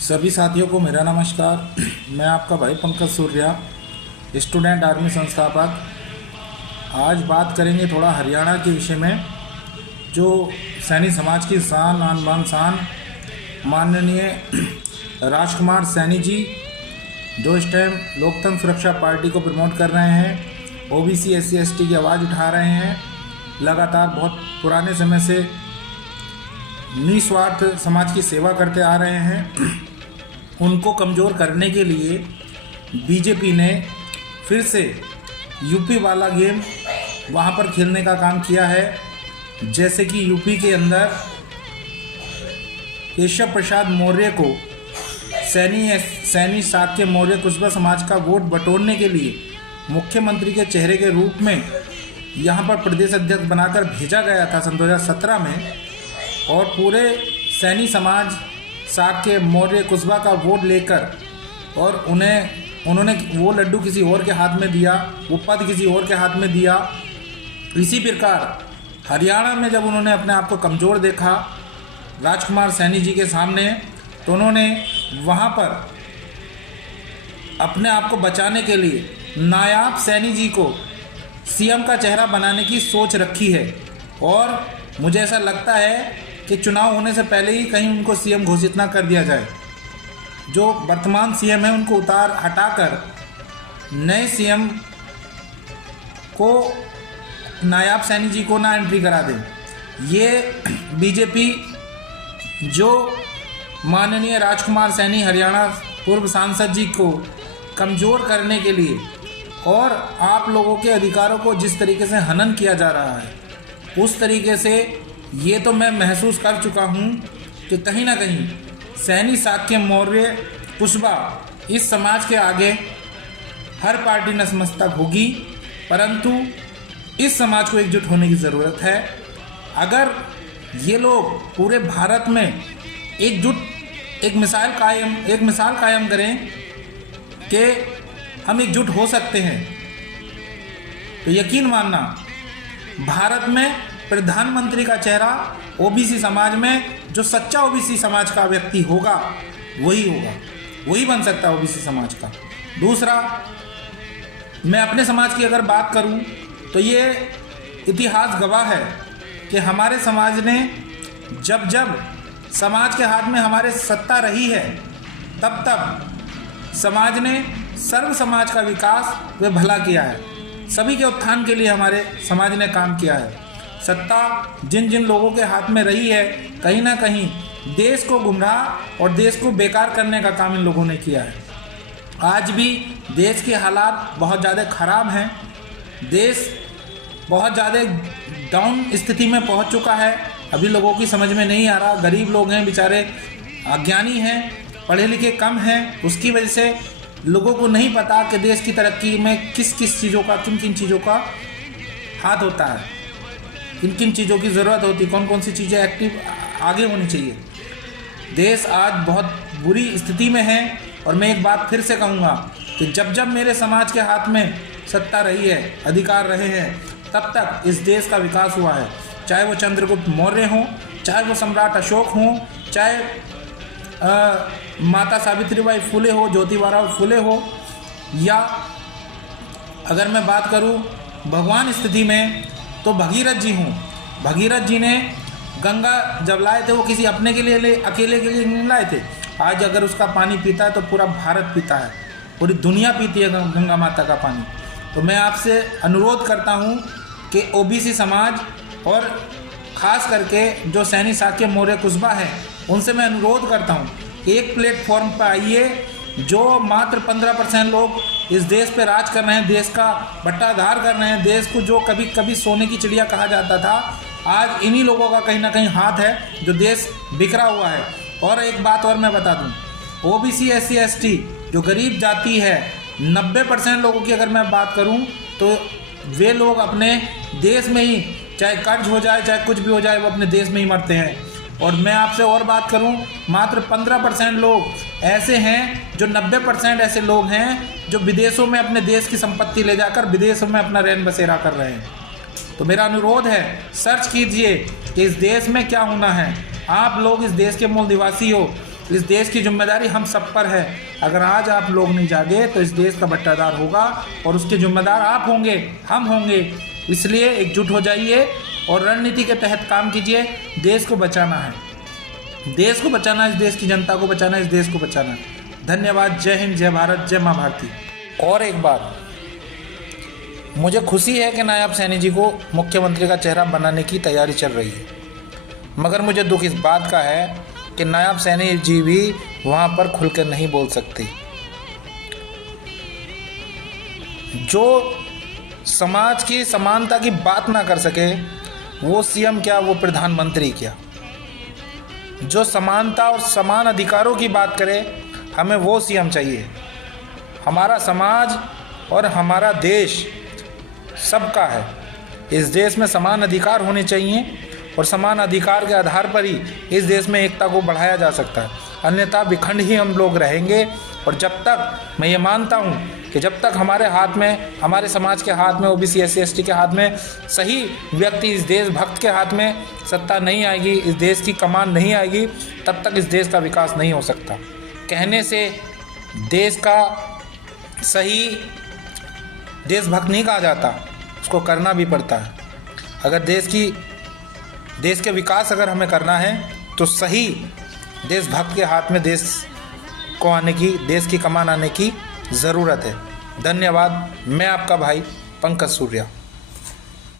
सभी साथियों को मेरा नमस्कार। मैं आपका भाई पंकज सूर्या, स्टूडेंट आर्मी संस्थापक। आज बात करेंगे थोड़ा हरियाणा के विषय में, जो सैनी समाज की शान आन बान शान माननीय राजकुमार सैनी जी, जो इस टाइम लोकतंत्र सुरक्षा पार्टी को प्रमोट कर रहे हैं, ओबीसी SC ST की आवाज़ उठा रहे हैं, लगातार बहुत पुराने समय से निस्वार्थ समाज की सेवा करते आ रहे हैं। उनको कमज़ोर करने के लिए बीजेपी ने फिर से यूपी वाला गेम वहाँ पर खेलने का काम किया है। जैसे कि यूपी के अंदर केशव प्रसाद मौर्य को सैनी शाक्य मौर्य कुशबा समाज का वोट बटोरने के लिए मुख्यमंत्री के चेहरे के रूप में यहाँ पर प्रदेश अध्यक्ष बनाकर भेजा गया था सन 2017 में। और पूरे सैनी समाज शाक्य मौर्य कुशबा का वोट लेकर और उन्होंने वो लड्डू किसी और के हाथ में दिया, वो पद किसी और के हाथ में दिया। इसी प्रकार हरियाणा में जब उन्होंने अपने आप को कमज़ोर देखा राजकुमार सैनी जी के सामने, तो उन्होंने वहाँ पर अपने आप को बचाने के लिए नायाब सैनी जी को CM का चेहरा बनाने की सोच रखी है। और मुझे ऐसा लगता है कि चुनाव होने से पहले ही कहीं उनको CM घोषित ना कर दिया जाए। जो वर्तमान CM है उनको हटाकर नए CM को नायाब सैनी जी को ना एंट्री करा दें। ये बीजेपी जो माननीय राजकुमार सैनी हरियाणा पूर्व सांसद जी को कमज़ोर करने के लिए और आप लोगों के अधिकारों को जिस तरीके से हनन किया जा रहा है, उस तरीके से ये तो मैं महसूस कर चुका हूँ कि कहीं ना कहीं सैनी शाक्य मौर्य कुशबा इस समाज के आगे हर पार्टी नतमस्तक होगी। परंतु इस समाज को एकजुट होने की ज़रूरत है। अगर ये लोग पूरे भारत में एक मिसाल कायम करें कि हम एकजुट हो सकते हैं, तो यकीन मानना भारत में प्रधानमंत्री का चेहरा ओबीसी समाज में, जो सच्चा ओबीसी समाज का व्यक्ति होगा वही बन सकता है ओबीसी समाज का। दूसरा, मैं अपने समाज की अगर बात करूं तो ये इतिहास गवाह है कि हमारे समाज ने जब समाज के हाथ में हमारे सत्ता रही है, तब समाज ने सर्व समाज का विकास व भला किया है। सभी के उत्थान के लिए हमारे समाज ने काम किया है। सत्ता जिन लोगों के हाथ में रही है, कहीं ना कहीं देश को गुमराह और देश को बेकार करने का काम इन लोगों ने किया है। आज भी देश के हालात बहुत ज़्यादा ख़राब हैं। देश बहुत ज़्यादा डाउन स्थिति में पहुंच चुका है। अभी लोगों की समझ में नहीं आ रहा। गरीब लोग हैं बेचारे, अज्ञानी हैं, पढ़े लिखे कम हैं। उसकी वजह से लोगों को नहीं पता कि देश की तरक्की में किन किन चीज़ों का हाथ होता है, किन किन चीज़ों की ज़रूरत होती, कौन कौन सी चीज़ें एक्टिव आगे होनी चाहिए। देश आज बहुत बुरी स्थिति में है। और मैं एक बात फिर से कहूँगा कि जब मेरे समाज के हाथ में सत्ता रही है, अधिकार रहे हैं, तब इस देश का विकास हुआ है। चाहे वो चंद्रगुप्त मौर्य हों, चाहे वो सम्राट अशोक हों, चाहे माता सावित्रीबाई फुले हो, ज्योतिबा फुले हो, या अगर मैं बात करूं भगवान स्थिति में तो भगीरथ जी हों। भगीरथ जी ने गंगा जब लाए थे वो किसी अपने के लिए अकेले के लिए नहीं लाए थे। आज अगर उसका पानी पीता है तो पूरा भारत पीता है, पूरी दुनिया पीती है गंगा माता का पानी। तो मैं आपसे अनुरोध करता हूं कि ओबीसी समाज और ख़ास करके जो सैनी शाक्य मौर्य कुशबा है, उनसे मैं अनुरोध करता हूं कि एक प्लेटफॉर्म पर आइए। जो मात्र 15% लोग इस देश पे राज कर रहे हैं, देश का बट्टाधार कर रहे हैं, देश को जो कभी सोने की चिड़िया कहा जाता था, आज इन्हीं लोगों का कहीं ना कहीं हाथ है जो देश बिखरा हुआ है। और एक बात और मैं बता दूं, ओबीसी SC ST जो गरीब जाति है, 90% लोगों की अगर मैं बात करूं तो वे लोग अपने देश में ही, चाहे कर्ज हो जाए चाहे कुछ भी हो जाए, वो अपने देश में ही मरते हैं। और मैं आपसे और बात करूं, मात्र 15% लोग ऐसे हैं, जो 90% ऐसे लोग हैं जो विदेशों में अपने देश की संपत्ति ले जाकर विदेशों में अपना रैन बसेरा कर रहे हैं। तो मेरा अनुरोध है, सर्च कीजिए कि इस देश में क्या होना है। आप लोग इस देश के मूल निवासी हो। इस देश की जिम्मेदारी हम सब पर है। अगर आज आप लोग नहीं जागे तो इस देश का बट्टादार होगा और उसके जिम्मेदार आप होंगे, हम होंगे। इसलिए एकजुट हो जाइए और रणनीति के तहत काम कीजिए। देश को बचाना है, देश को बचाना है, इस देश की जनता को बचाना है, इस देश को बचाना है। धन्यवाद। जय हिंद, जय भारत, जय माँ भारती। और एक बात, मुझे खुशी है कि नायब सैनी जी को मुख्यमंत्री का चेहरा बनाने की तैयारी चल रही है, मगर मुझे दुख इस बात का है कि नायब सैनी जी भी वहाँ पर खुलकर नहीं बोल सकते। जो समाज की समानता की बात ना कर सके वो सीएम क्या, वो प्रधानमंत्री क्या। जो समानता और समान अधिकारों की बात करे हमें वो सीएम चाहिए। हमारा समाज और हमारा देश सबका है। इस देश में समान अधिकार होने चाहिए और समान अधिकार के आधार पर ही इस देश में एकता को बढ़ाया जा सकता है, अन्यथा विखंड ही हम लोग रहेंगे। और जब तक, मैं ये मानता हूँ कि जब तक हमारे हाथ में, हमारे समाज के हाथ में, ओबीसी SC ST के हाथ में सही व्यक्ति, इस देशभक्त के हाथ में सत्ता नहीं आएगी, इस देश की कमान नहीं आएगी, तब तक इस देश का विकास नहीं हो सकता। कहने से देश का सही देशभक्त नहीं कहा जाता, उसको करना भी पड़ता है। अगर देश के विकास अगर हमें करना है तो सही देशभक्त के हाथ में देश को आने की, देश की कमान आने की ज़रूरत है। धन्यवाद। मैं आपका भाई पंकज सूर्या।